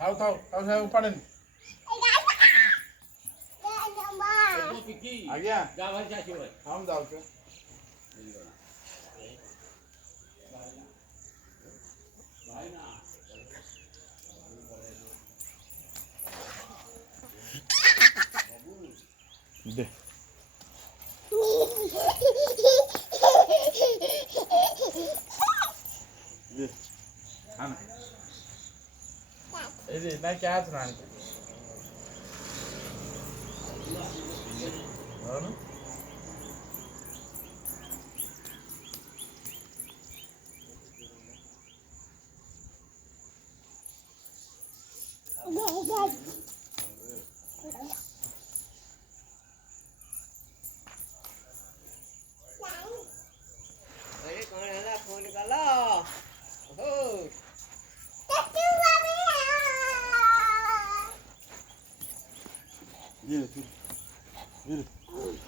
थांब थांब थांब साहेब पडेल आग्या थांब जाऊ का दे दे हा ना ఇది నాకు చేస్తున్నా అవును फोन कला हो Yürü, yürü. Yürü.